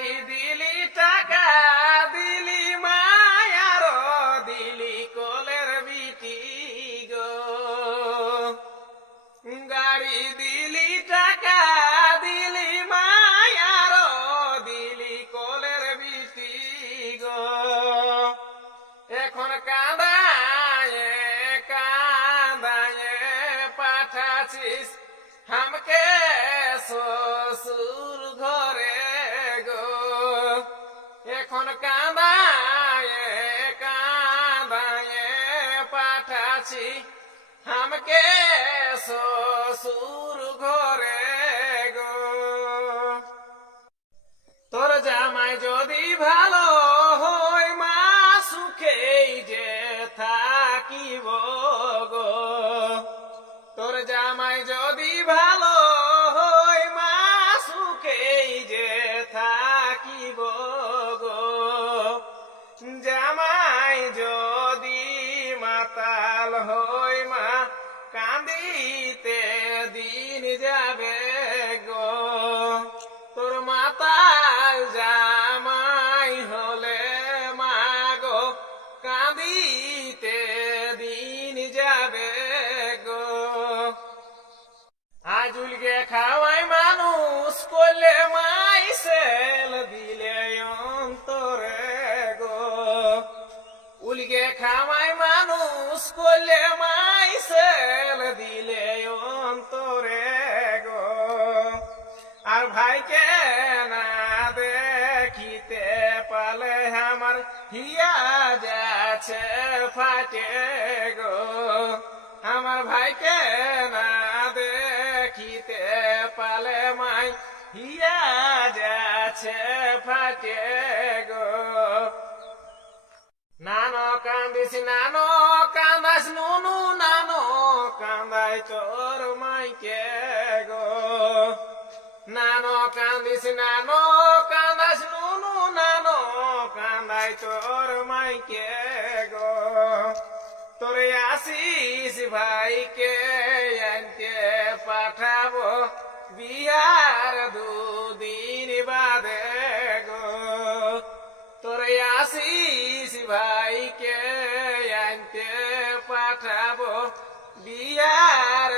গাড়ি দিলি টাকা দিলি মায়ার দিলি কোলের বিটি গো গাড়ি দিলি টাকা দিলি মায়ার দিলি কোলের বিটি গো এখন কাঁদায় কাঁদায় পাঠাছিস হামকে শ্বশুর ঘরে গো এখন কাঁদায় কাঁদায় পাঠাছি হামকে শ্বশুর ঘরে গো তোর জামাই যদি ভালো হয় মা সুখেই যে থাকিব গো তোর জামাই যদি ভালো হয় মা সুখেই যে থাকিব গো জামাই যদি মাতাল হয় মা কান্দিতে দিন যাবে গো তোর মাতাল জামাই হলে মা গো কাঁদিতে দিন যাবে গো আজ উলগে খাওয়াই মানুষ করলে মাই সেল দিলে অন্তরে গো উলগে খাওয়াই মানুষ করলে মাই সেল দিলে অন্তরে গো আর ভাইকে না দেখিতে পালে আমার হিয়া যাচ্ছে ফাটে গো আমার ভাইকে না দেখিতে পালে মাই হিয়া যাচ্ছে ফাটে গো নানো কান্দিস নানো কান্দাস নুনু নানো কান্দাই তোর মাইকে গো নানো কান্দিস নানো কান্দাস নুনু নানো কান্দাই তোর মাইকে গো তোরে আসিস ভাইকে আনতে পাঠাবো বিয়ার দুদিন বাদে গো তোরে আসিস ভাইকে আনতে পাঠাবো বিয়ার